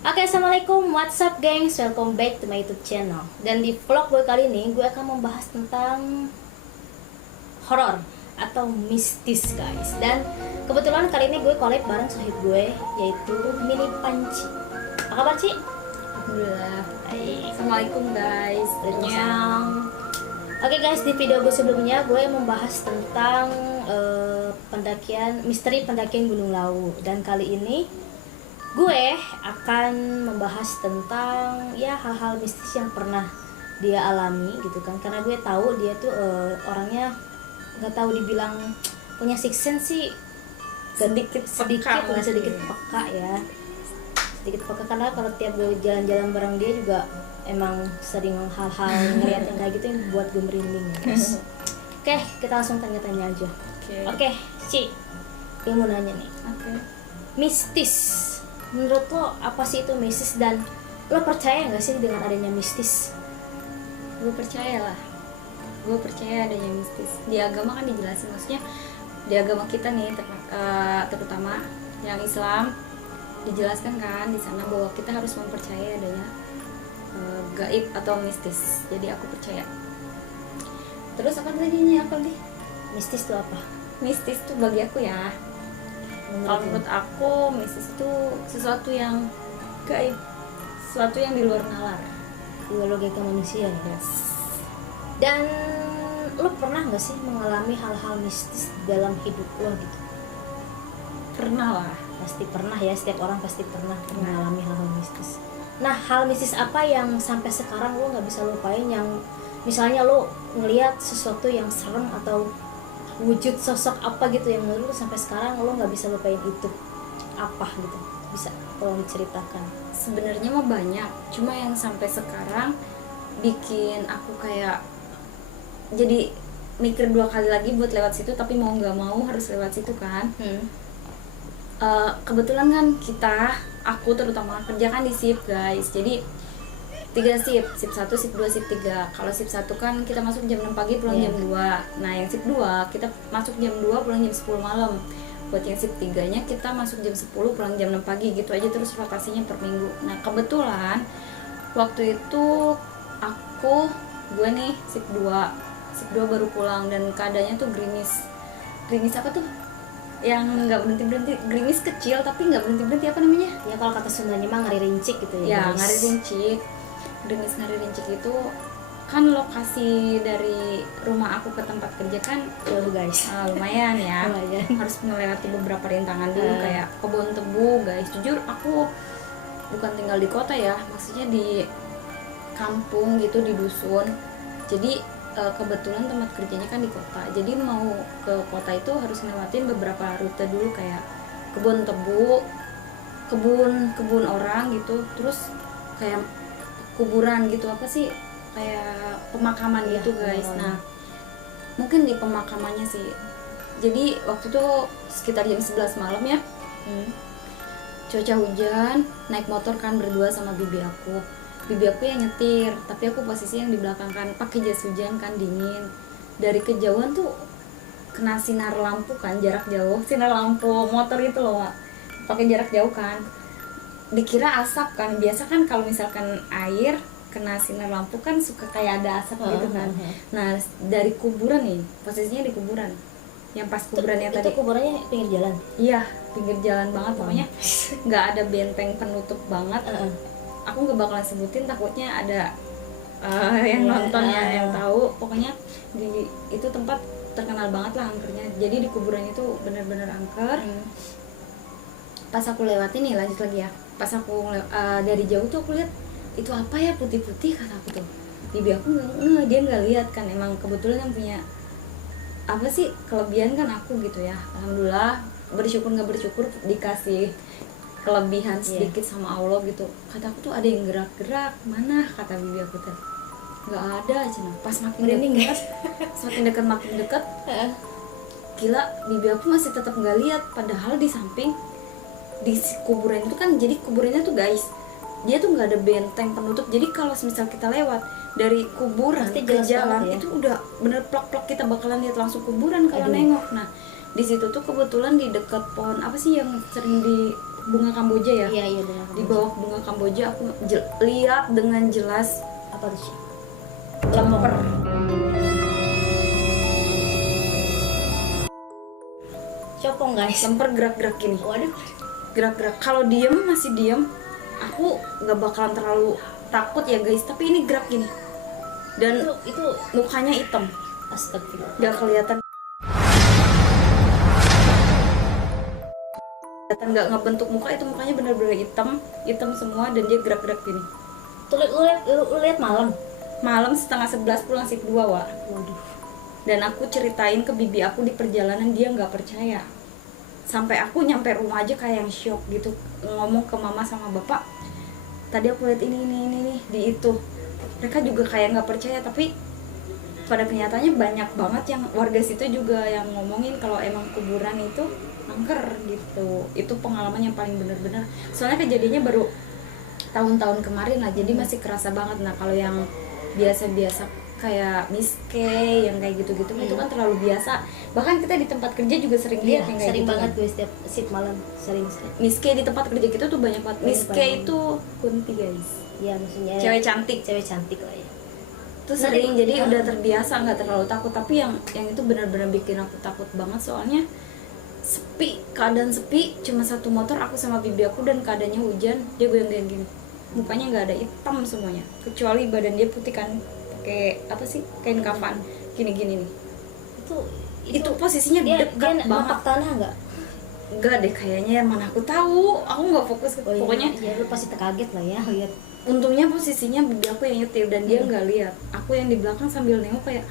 Oke, assalamualaikum, what's up gengs, welcome back to my YouTube channel. Dan di vlog gue kali ini, gue akan membahas tentang horor atau mistis guys. Dan kebetulan kali ini gue collab bareng sahib gue, yaitu Mini Panci. Apa kabar Ci? Alhamdulillah. Hai. Assalamualaikum guys. Waalaikumsalam. Oke guys, di video gue sebelumnya gue membahas tentang misteri pendakian Gunung Lawu. Dan kali ini gue akan membahas tentang ya hal-hal mistis yang pernah dia alami gitu kan, karena gue tahu dia tuh orangnya nggak tahu dibilang punya sixth sense sih, sedikit peka ya, sedikit peka, karena kalau tiap gue jalan-jalan bareng dia juga emang sering hal-hal ngeliat yang kayak gitu yang buat gue merinding guys. Oke, kita langsung tanya-tanya aja. Oke, Ci, gue mau nanya nih, mistis menurut lo apa sih itu mistis, dan lo percaya nggak sih dengan adanya mistis? Gue percaya lah. Gue percaya adanya mistis. Di agama kan dijelasin, maksudnya di agama kita nih terutama yang Islam dijelaskan kan di sana bahwa kita harus mempercayai adanya gaib atau mistis. Jadi aku percaya. Terus apa tadinya apa nih? Mistis itu apa? Mistis tuh bagi aku ya. Kalau menurut aku mistis itu sesuatu yang gaib, sesuatu yang di luar nalar, di luar logika manusia ya. yes. Dan lo pernah nggak sih mengalami hal-hal mistis dalam hidup lo gitu? Pernah lah. Pasti pernah ya, setiap orang pasti pernah mengalami hal-hal mistis. Nah, hal mistis apa yang sampai sekarang lo nggak bisa lupain, yang misalnya lo ngelihat sesuatu yang serem atau wujud sosok apa gitu yang menurut lo sampai sekarang lo nggak bisa lupain itu, apa gitu? Bisa tolong diceritakan. Sebenarnya mah banyak, cuma yang sampai sekarang bikin aku kayak jadi mikir dua kali lagi buat lewat situ, tapi mau nggak mau harus lewat situ kan. Kebetulan kan aku terutama kerja kan di shift guys, jadi 3 shift, shift 1, shift 2, shift 3. Kalau shift 1 kan kita masuk jam 6 pagi, pulang jam 2. Nah, yang shift 2 kita masuk jam 2, pulang jam 10 malam. Buat yang shift 3-nya kita masuk jam 10, pulang jam 6 pagi, gitu aja terus rotasinya per minggu. Nah, kebetulan waktu itu gue nih shift 2 baru pulang, dan keadaannya tuh gerimis apa tuh? Yang nggak berhenti-berhenti, gerimis kecil tapi nggak berhenti-berhenti, apa namanya? Ya kalau kata Sundanya mah ngari rincik gitu ya. Ya, ngari rincik. Gerimis ngari rincik itu kan lokasi dari rumah aku ke tempat kerja kan jauh guys. Lumayan ya. Lumayan. Harus melewati beberapa rintangan dulu kayak kebun tebu guys. Jujur aku bukan tinggal di kota ya, maksudnya di kampung gitu, di dusun. Jadi kebetulan tempat kerjanya kan di kota, jadi mau ke kota itu harus ngelewatin beberapa rute dulu, kayak kebun tebu, kebun orang gitu, terus kayak kuburan gitu, apa sih, kayak pemakaman gitu guys. Nah, mungkin di pemakamannya sih. Jadi waktu itu sekitar jam 11 malam ya, cuaca hujan, naik motor kan berdua sama bibi aku yang nyetir, tapi aku posisi yang di belakang kan, pakai jas hujan kan, dingin. Dari kejauhan tuh kena sinar lampu kan, jarak jauh, sinar lampu motor itu loh, pakai jarak jauh kan, dikira asap kan. Biasa kan kalau misalkan air kena sinar lampu kan suka kayak ada asap gitu kan. Nah, dari kuburan nih, posisinya di kuburan, yang pas kuburannya tadi. Itu kuburannya pinggir jalan? Iya, pinggir jalan banget, pokoknya nggak ada benteng penutup banget. Aku nggak bakalan sebutin, takutnya ada yang nonton ya, yang tahu. Pokoknya di itu tempat terkenal banget lah angkernya. Jadi di kuburan itu benar-benar angker. Pas aku lewatin nih, lanjut lagi ya, pas aku dari jauh tuh aku lihat itu apa ya, putih-putih, kata aku tuh. Bibi aku dia nggak lihat kan, emang kebetulan yang punya apa sih kelebihan kan aku gitu ya. Alhamdulillah, bersyukur nggak bersyukur dikasih kelebihan sedikit sama Allah gitu. Kata aku tuh ada yang gerak-gerak, mana, kata bibi aku tuh nggak ada aja. Pas makin dekat makin dekat, gila, bibi aku masih tetap nggak lihat, padahal di samping di kuburan itu kan, jadi kuburannya tuh guys, dia tuh nggak ada benteng penutup. Jadi kalau misal kita lewat dari kuburan pasti ke jalan ya? itu udah bener plak-plak, kita bakalan lihat langsung kuburan kalau nengok. Nah, di situ tuh kebetulan di dekat pohon apa sih yang sering bunga Kamboja ya. Iya iya benar. Di bawah bunga Kamboja aku lihat dengan jelas Apa tuh sih? lemper. Copong guys. Lemper gerak-gerak gini. Waduh. Gerak-gerak. Kalau diem masih diem, aku nggak bakalan terlalu takut ya guys. Tapi ini gerak gini. Dan Itu mukanya hitam, astagfirullah. nggak kelihatan. Nggak ngebentuk muka, itu mukanya bener-bener hitam semua, dan dia gerak-gerak gini. Tuh lu lihat malam. Malam setengah 11 pulang shift 2 Wak. Waduh. Dan aku ceritain ke bibi aku di perjalanan, dia nggak percaya. Sampai aku nyampe rumah aja kayak yang shock gitu, ngomong ke mama sama bapak, tadi aku lihat ini di itu. Mereka juga kayak nggak percaya, tapi pada kenyataannya banyak banget yang warga situ juga yang ngomongin kalau emang kuburan itu angker gitu. Itu pengalaman yang paling bener-bener, soalnya kejadiannya baru tahun-tahun kemarin lah, jadi masih kerasa banget. Nah kalau yang biasa-biasa kayak miske yang kayak gitu-gitu itu kan terlalu biasa. Bahkan kita di tempat kerja juga sering lihat yang kayak sering gitu banget kan. gue setiap shift malam sering. Miske di tempat kerja kita tuh banyak banget. Miske banget. itu kunti guys, Iya maksudnya cewek cantik. cewek cantik lah ya. Tuh sering, jadi udah terbiasa, nggak terlalu takut. Tapi yang itu benar-benar bikin aku takut banget, soalnya sepi, keadaan sepi, cuma satu motor aku sama bibi aku, dan keadaannya hujan. Dia goyang-goyang gini, mukanya nggak ada, hitam semuanya, kecuali badan dia putih kan, pakai apa sih, kain kafan gini-gini nih. Itu posisinya dia dekat banget. napak tanah nggak? Enggak deh kayaknya, mana aku tahu, aku nggak fokus. Pokoknya ya lu pasti terkaget lah ya lihat. untungnya posisinya bibi aku yang nyetir dan dia nggak lihat. Aku yang di belakang sambil nengok kayak,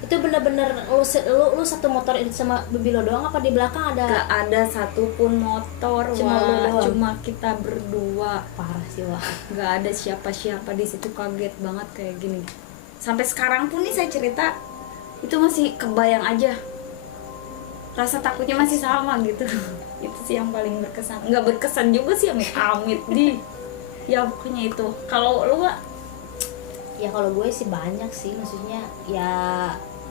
Itu bener-bener lu satu motor itu sama bibi lo doang apa di belakang ada? gak ada satupun motor. Cuma lu doang? Cuma kita berdua. Parah sih wah. Gak ada siapa-siapa di situ, kaget banget kayak gini. Sampai sekarang pun nih saya cerita, itu masih kebayang aja, rasa takutnya masih sama gitu. Itu sih yang paling berkesan. Nggak berkesan juga sih, amit-amit di ya pokoknya itu. Kalau lu Wak? Ya kalau gue sih banyak sih, maksudnya ya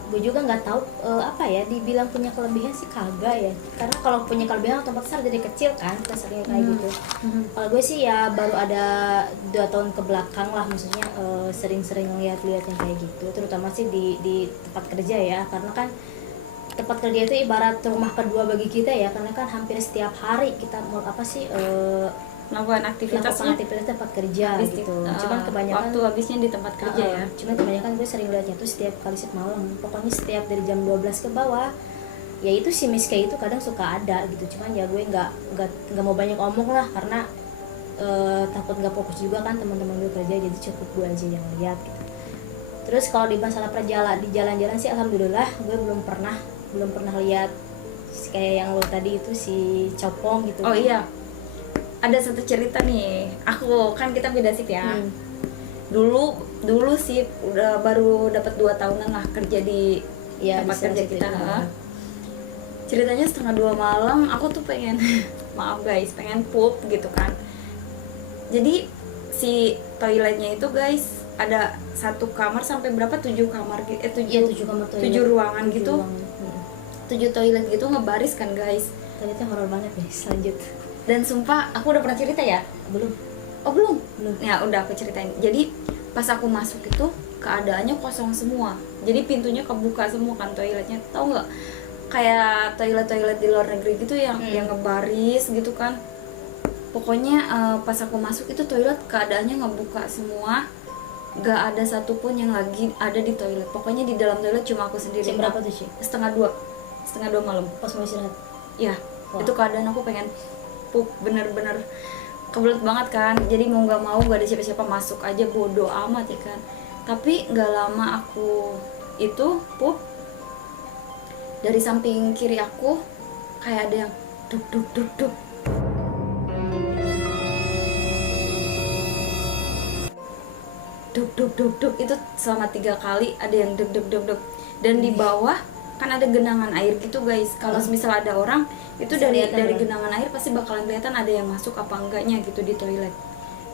gue juga nggak tahu apa ya, dibilang punya kelebihan sih kagak ya, karena kalau punya kelebihan otomatis dari kecil kan kita sering kayak gitu. Kalau gue sih ya baru ada 2 tahun ke belakang lah, maksudnya sering-sering lihat-lihat yang kayak gitu, terutama sih di tempat kerja ya, karena kan tempat kerja itu ibarat rumah kedua bagi kita ya, karena kan hampir setiap hari kita mau apa sih Melakukan melakukan aktivitasnya aktivitas tempat kerja habis gitu. di- Cuman kebanyakan waktu habisnya di tempat kerja ya. Cuman kebanyakan gue sering lihatnya tuh setiap kali shift malam. Pokoknya setiap dari jam 12 ke bawah. Ya itu si miss kayak itu kadang suka ada gitu. Cuman ya gue nggak mau banyak omong lah, karena takut nggak fokus juga kan teman-teman gue kerja, jadi cukup gue aja yang lihat gitu. Terus kalau di masalah perjalanan di jalan-jalan sih alhamdulillah gue belum pernah lihat kayak yang lo tadi itu si copong gitu. Oh iya, ada satu cerita nih. Aku kan kita beda shift ya. Dulu sih udah baru dapat 2 tahunan lah kerja di Ya, tempat di kerja situ kita. juga. Ceritanya setengah 2 malam aku tuh pengen maaf guys, pengen pup gitu kan. Jadi si toiletnya itu guys ada 1 kamar sampai berapa, 7 kamar gitu, 7 Iya 7 kamar toilet. 7 ruangan gitu. ruangan. 7 toilet gitu ngebaris kan guys. Toiletnya horor banget nih. Lanjut. Dan sumpah aku udah pernah cerita ya. Belum. Oh belum? Belum. Ya udah aku ceritain. Jadi pas aku masuk itu keadaannya kosong semua. Jadi pintunya kebuka semua kan toiletnya. Tahu nggak? Kayak toilet-toilet di luar negeri gitu yang ngebaris gitu kan. Pokoknya pas aku masuk itu toilet keadaannya ngebuka semua. Gak ada satupun yang lagi ada di toilet. Pokoknya di dalam toilet cuma aku sendiri. Jam berapa tuh sih? Setengah 2 malam. Pas mau istirahat. Ya, Wah. itu keadaan aku pengen pup, bener-bener kebelet banget kan. Jadi mau nggak mau gak ada siapa-siapa, masuk aja bodo amat ya kan. Tapi nggak lama aku itu pup, dari samping kiri aku kayak ada yang duk duk duk duk. Duk duk duk duk itu selama 3 kali ada yang duk duk duk duk. Dan di bawah kan ada genangan air gitu guys. Kalau misal ada orang itu Bisa dari kelihatan, kan? genangan air pasti bakalan kelihatan ada yang masuk apa enggaknya gitu di toilet.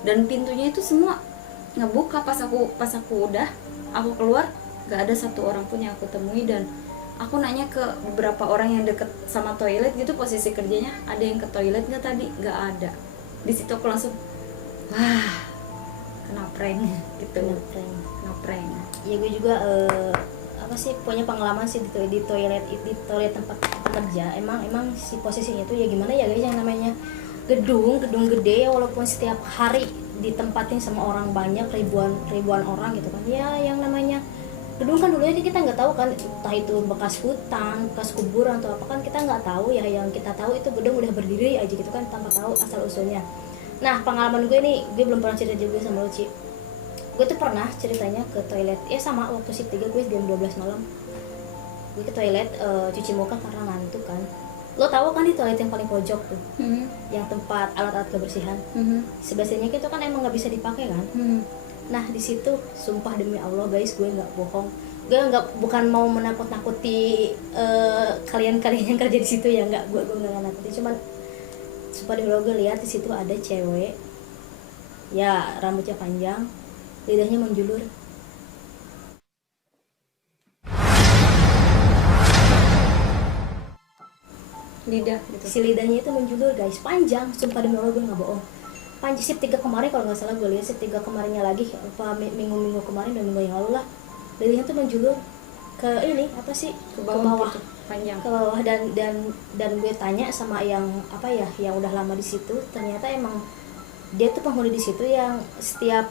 Dan pintunya itu semua ngebuka. Pas aku udah aku keluar, nggak ada satu orang pun yang aku temui. Dan aku nanya ke beberapa orang yang deket sama toilet gitu, posisi kerjanya, ada yang ke toilet nggak tadi? Nggak ada. Di situ aku langsung wah, kena prank gitu. Kena prank. Ya gue juga apa sih, punya pengalaman sih di toilet tempat kerja. Emang si posisinya tuh ya gimana ya guys, yang namanya gedung gede ya, walaupun setiap hari ditempatin sama orang banyak, ribuan orang gitu kan ya, yang namanya gedung kan dulunya kita nggak tahu kan, entah itu bekas hutan, bekas kuburan atau apa kan kita nggak tahu ya. Yang kita tahu itu gedung udah berdiri aja gitu kan, tanpa tahu asal usulnya. Nah pengalaman gue nih, gue belum pernah cerita juga sama lo Ci. Gue tuh pernah ceritanya ke toilet ya, sama waktu shift 3 gue jam 12 malam gue ke toilet cuci muka karena ngantuk kan. Lo tahu kan di toilet yang paling pojok tuh, yang tempat alat-alat kebersihan, sebelah sini itu kan emang nggak bisa dipakai kan. Nah di situ sumpah demi Allah guys, gue nggak bohong, gue bukan mau menakut-nakuti kalian-kalian yang kerja di situ ya, gue nggak nakuti, cuman sumpah demi Allah gue lihat di situ ada cewek ya, rambutnya panjang, lidahnya menjulur. Lidah gitu. Si lidahnya itu menjulur guys, panjang, sumpah demi Allah gue nggak bohong. Panjang, shift 3 kemarin kalau nggak salah gue lihat, shift 3 kemarinnya lagi apa minggu kemarin dan minggu yang lalu lah, lidahnya tuh menjulur ke ini apa sih, ke bawah gitu, panjang ke bawah. Dan gue tanya sama yang apa ya, yang udah lama di situ, ternyata emang dia tuh penghuni di situ yang setiap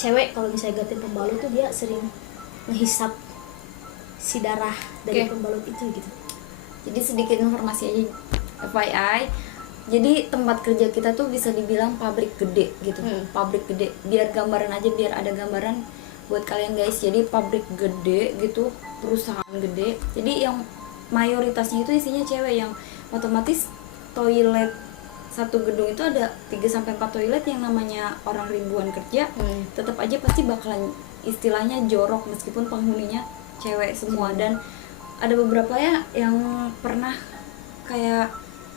cewek kalau misalnya ganti pembalut tuh dia sering ngehisap si darah dari pembalut itu gitu. Jadi sedikit informasi aja, FYI, jadi tempat kerja kita tuh bisa dibilang pabrik gede gitu. Pabrik gede, biar gambaran aja, biar ada gambaran buat kalian guys. Jadi pabrik gede gitu, perusahaan gede, jadi yang mayoritasnya itu isinya cewek, yang otomatis toilet satu gedung itu ada 3-4 toilet, yang namanya orang ribuan kerja, tetap aja pasti bakalan istilahnya jorok meskipun penghuninya cewek semua. Dan ada beberapa ya yang pernah kayak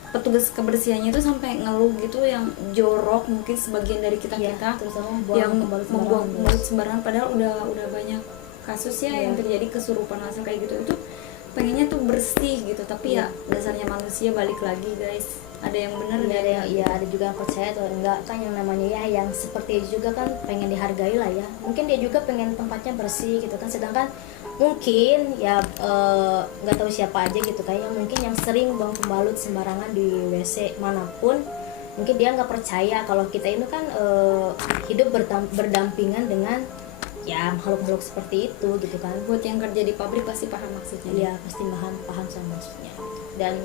petugas kebersihannya itu sampai ngeluh gitu, yang jorok mungkin sebagian dari kita yang membuang pembalut sembarangan, padahal udah banyak kasus ya yang terjadi kesurupan hasil kayak gitu. Itu pengennya tuh bersih gitu, tapi ya dasarnya manusia balik lagi guys, ada yang benar ada juga yang percaya atau enggak kan, yang namanya ya yang seperti itu juga kan pengen dihargai lah ya. Mungkin dia juga pengen tempatnya bersih gitu kan, sedangkan mungkin ya nggak tahu siapa aja gitu kan, yang mungkin yang sering buang pembalut sembarangan di WC manapun, mungkin dia nggak percaya kalau kita ini kan hidup berdampingan dengan ya makhluk-makhluk seperti itu gitu kan. Buat yang kerja di pabrik pasti paham maksudnya. Iya pasti paham sama maksudnya. Dan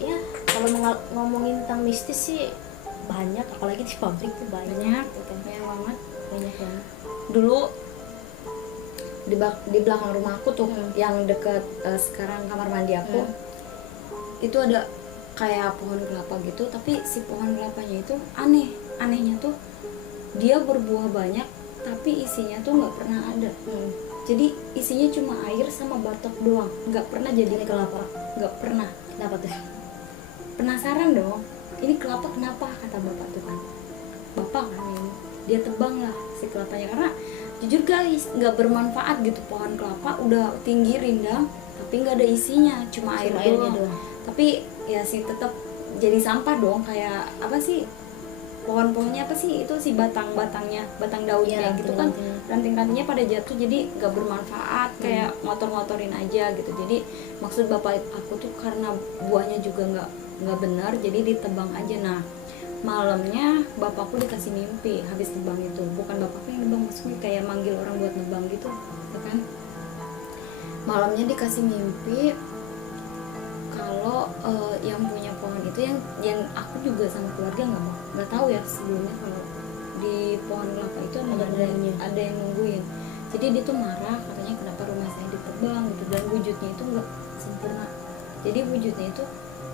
ya kalau ngomongin tentang mistis sih banyak, apalagi di pabrik tuh banyak gitu kan. Banyak banget. Dulu di belakang rumah aku tuh, yang deket sekarang kamar mandi aku, itu ada kayak pohon kelapa gitu, tapi si pohon kelapanya itu anehnya tuh dia berbuah banyak, tapi isinya tuh nggak pernah ada. Jadi isinya cuma air sama batok doang, nggak pernah jadi kelapa, nggak pernah. Kenapa tuh? Penasaran dong, ini kelapa kenapa, kata bapak tuh kan, bapak kan ini dia tebang lah si kelapanya, karena jujur guys nggak bermanfaat gitu, pohon kelapa udah tinggi rindang tapi nggak ada isinya, cuma air doang. Tapi ya sih tetap jadi sampah dong, kayak apa sih pohon-pohonnya apa sih itu, si batang daunnya gitu kan, ranting-rantingnya pada jatuh, jadi nggak bermanfaat, kayak ngotor-ngotorin aja gitu. Jadi maksud bapak aku tuh karena buahnya juga nggak benar, jadi ditebang aja. Nah malamnya bapakku dikasih mimpi habis nebang itu, bukan bapakku yang nebang, maksudnya kayak manggil orang buat nebang gitu ya kan. Malamnya dikasih mimpi kalau yang punya pohon itu, yang aku juga sama keluarga nggak tahu ya sebelumnya kalau di pohon kelapa itu ada yang nungguin. Jadi dia tuh marah, katanya kenapa rumah saya ditebang gitu, dan wujudnya itu nggak sempurna. Jadi wujudnya itu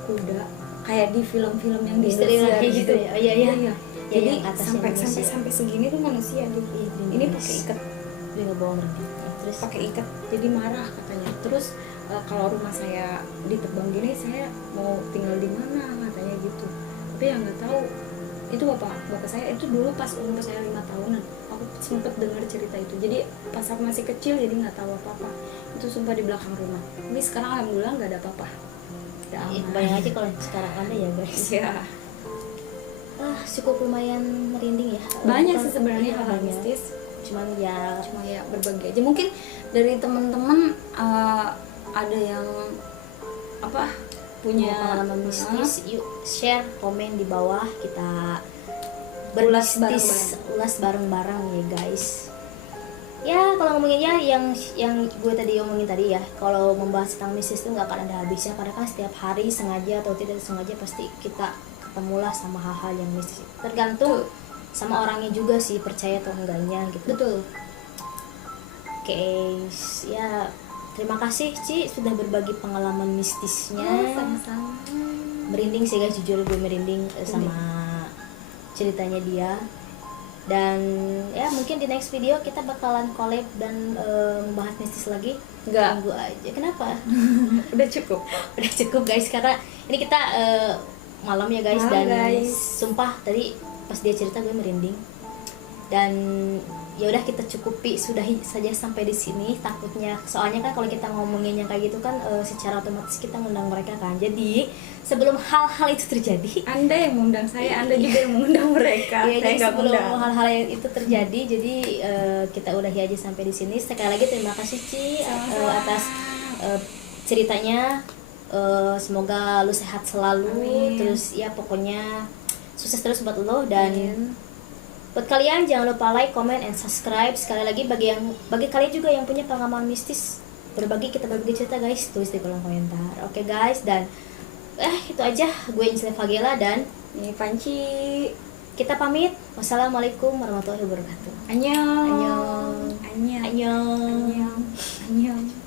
kuda, kayak di film-film yang di Indonesia gitu ya. Iya. Jadi sampai segini tuh manusia dia. Ini pakai ikat. Dia nggak bohong. Terus pakai ikat. Jadi marah katanya. Terus kalau rumah saya ditebang gini, saya mau tinggal di mana katanya gitu. Tapi yang nggak tahu itu bapak saya itu dulu pas umur saya 5 tahunan aku sempet dengar cerita itu. Jadi pas aku masih kecil jadi nggak tahu apa-apa, itu sumpah di belakang rumah. Tapi sekarang alhamdulillah nggak ada apa-apa, udah aman. Bayang aja kalau sekarang ada ya guys. Iya. Cukup lumayan merinding ya. Banyak sih Bukan- sebenarnya iya, hal-hal banyak. mistis, Cuman ya cuma ya berbagi aja. Mungkin dari teman-teman ada yang apa punya punya pengalaman mistis, yuk share, komen di bawah, kita Ulas berbisnis, ulas bareng-bareng ya guys. Ya kalau ngomongin ya yang gue tadi omongin tadi ya, kalau membahas tentang mistis itu nggak akan ada habisnya, karena kan setiap hari sengaja atau tidak sengaja pasti kita ketemulah sama hal-hal yang mistis. Tergantung sama orangnya juga sih, percaya atau enggaknya gitu. betul. Oke, ya terima kasih Ci sudah berbagi pengalaman mistisnya. Sama-sama. Merinding sih guys, jujur gue merinding sama ceritanya dia. Dan ya mungkin di next video kita bakalan collab dan membahas mistis lagi. Enggak. Tunggu aja. Kenapa? Udah cukup. Udah cukup guys, karena ini kita malam ya guys. Malam, dan guys. sumpah tadi pas dia cerita gue merinding. Dan ya udah kita cukupi sudahi saja sampai di sini. Takutnya soalnya kan kalau kita ngomongin yang kayak gitu kan secara otomatis kita ngundang mereka kan. Jadi sebelum hal-hal itu terjadi, Anda yang mengundang saya, Anda juga yang mengundang mereka. ya, Saya jadi nggak sebelum undang. hal-hal yang itu terjadi, jadi kita udahi aja sampai di sini. Sekali lagi terima kasih Ci atas ceritanya. Semoga lu sehat selalu. Amin. Terus ya pokoknya sukses terus buat lo. Dan Amin. buat kalian jangan lupa like, comment, and subscribe. Sekali lagi bagi kalian juga yang punya pengalaman mistis, kita berbagi cerita guys, tulis di kolom komentar. Oke guys, dan itu aja. Gue Insel Fagela dan Ini Panci. kita pamit. Wassalamualaikum warahmatullahi wabarakatuh. Annyeong. Annyeong. Annyeong. Annyeong. Annyeong. Annyeong.